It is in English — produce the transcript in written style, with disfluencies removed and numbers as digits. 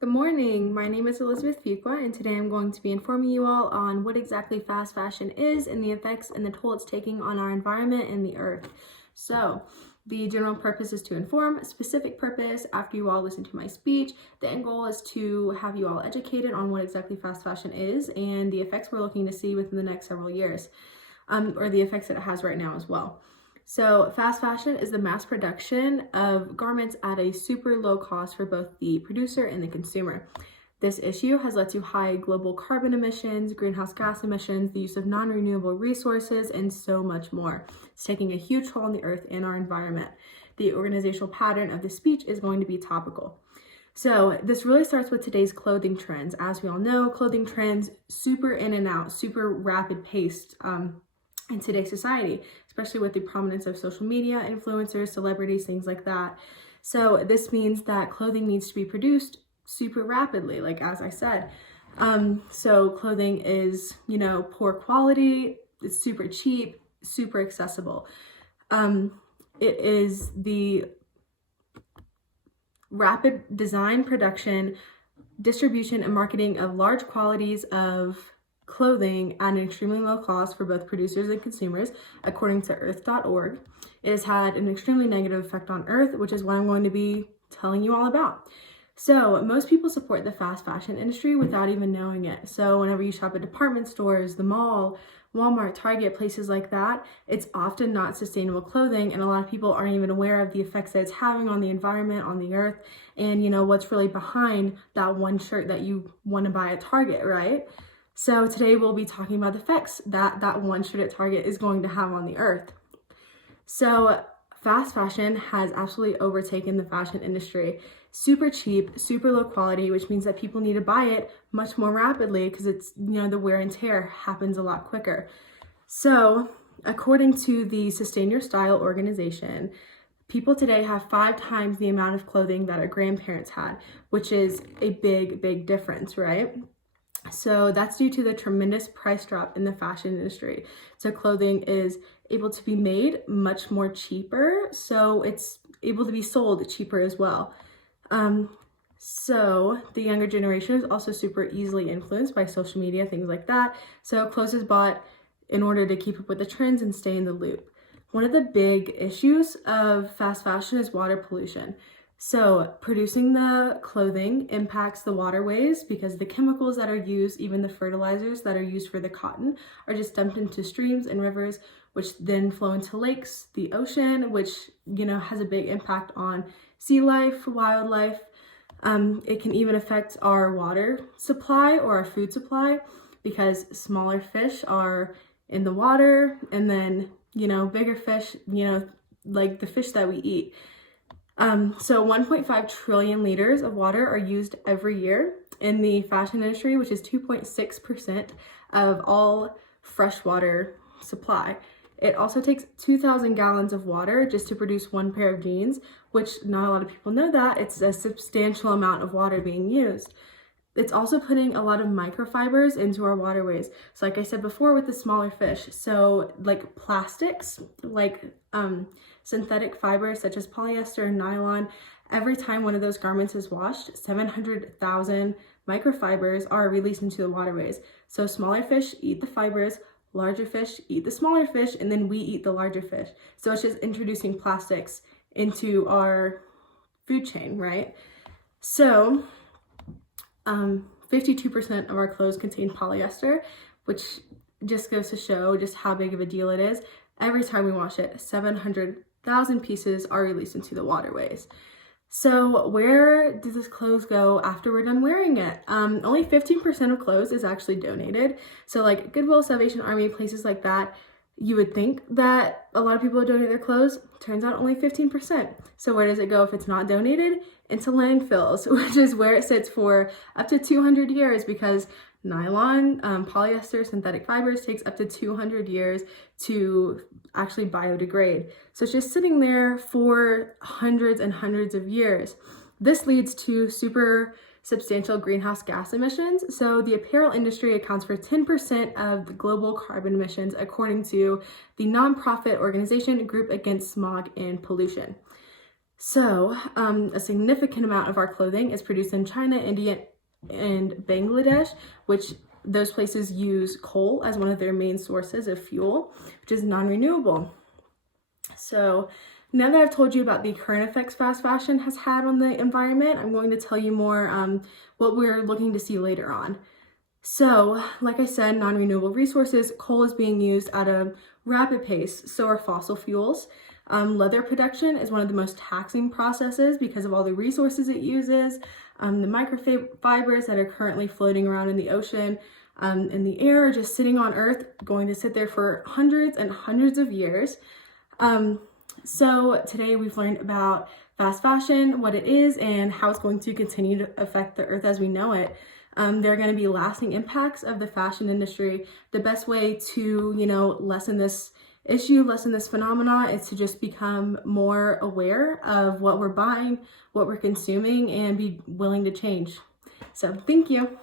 Good morning. My name is Elizabeth Fuqua, and today I'm going to be informing you all on what exactly fast fashion is and the effects and the toll it's taking on our environment and the earth. So, the general purpose is to inform. Specific purpose, after you all listen to my speech, the end goal is to have you all educated on what exactly fast fashion is and the effects we're looking to see within the next several years, or the effects that it has right now as well. So fast fashion is the mass production of garments at a super low cost for both the producer and the consumer. This issue has led to high global carbon emissions, greenhouse gas emissions, the use of non-renewable resources, and so much more. It's taking a huge toll on the earth and our environment. The organizational pattern of the speech is going to be topical. So this really starts with today's clothing trends. As we all know, clothing trends super in and out, super rapid paced in today's society, especially with the prominence of social media, influencers, celebrities, things like that. So this means that clothing needs to be produced super rapidly, like as I said. So clothing is, poor quality, it's super cheap, super accessible. It is the rapid design, production, distribution, and marketing of large quantities of clothing at an extremely low cost for both producers and consumers, according to earth.org. It has had an extremely negative effect on Earth, which is what I'm going to be telling you all about. So most people support the fast fashion industry without even knowing it. So whenever you shop at department stores, the mall, Walmart, Target, places like that, it's often not sustainable clothing, and a lot of people aren't even aware of the effects that it's having on the environment, on the earth, and what's really behind that one shirt that you want to buy at Target, right? So today we'll be talking about the effects that one shirt at Target is going to have on the earth. So fast fashion has absolutely overtaken the fashion industry. Super cheap, super low quality, which means that people need to buy it much more rapidly because it's, the wear and tear happens a lot quicker. So according to the Sustain Your Style organization, people today have 5 times the amount of clothing that our grandparents had, which is a big, big difference, right? So that's due to the tremendous price drop in the fashion industry. So clothing is able to be made much more cheaper, so it's able to be sold cheaper as well. So the younger generation is also super easily influenced by social media, things like that. So clothes is bought in order to keep up with the trends and stay in the loop. One of the big issues of fast fashion is water pollution. So producing the clothing impacts the waterways because the chemicals that are used, even the fertilizers that are used for the cotton, are just dumped into streams and rivers, which then flow into lakes, the ocean, which, has a big impact on sea life, wildlife. It can even affect our water supply or our food supply because smaller fish are in the water, and then, bigger fish, like the fish that we eat. So 1.5 trillion liters of water are used every year in the fashion industry, which is 2.6% of all freshwater supply. It also takes 2,000 gallons of water just to produce one pair of jeans, which not a lot of people know that. It's a substantial amount of water being used. It's also putting a lot of microfibers into our waterways. So like I said before with the smaller fish, so like plastics, like synthetic fibers such as polyester and nylon, every time one of those garments is washed, 700,000 microfibers are released into the waterways. So smaller fish eat the fibers, larger fish eat the smaller fish, and then we eat the larger fish. So it's just introducing plastics into our food chain, right? So 52% of our clothes contain polyester, which just goes to show just how big of a deal it is. Every time we wash it, 700,000 pieces are released into the waterways. So where does this clothes go after we're done wearing it? Only 15% of clothes is actually donated. So like Goodwill, Salvation Army, places like that, you would think that a lot of people donate their clothes. Turns out only 15%. So where does it go if it's not donated? Into landfills, which is where it sits for up to 200 years because nylon, polyester, synthetic fibers takes up to 200 years to actually biodegrade. So it's just sitting there for hundreds and hundreds of years. This leads to super substantial greenhouse gas emissions. So the apparel industry accounts for 10% of the global carbon emissions, according to the nonprofit organization Group Against Smog and Pollution. So a significant amount of our clothing is produced in China, India, and Bangladesh, which those places use coal as one of their main sources of fuel, which is non-renewable. So now that I've told you about the current effects fast fashion has had on the environment, I'm going to tell you more what we're looking to see later on. So, like I said, non-renewable resources, coal is being used at a rapid pace, so are fossil fuels. Leather production is one of the most taxing processes because of all the resources it uses. The microfibers that are currently floating around in the ocean, in the air, are just sitting on Earth, going to sit there for hundreds and hundreds of years. So today we've learned about fast fashion, what it is, and how it's going to continue to affect the Earth as we know it. There are going to be lasting impacts of the fashion industry. The best way to, lessen this issue, lessen this phenomena, is to just become more aware of what we're buying, what we're consuming, and be willing to change. So thank you.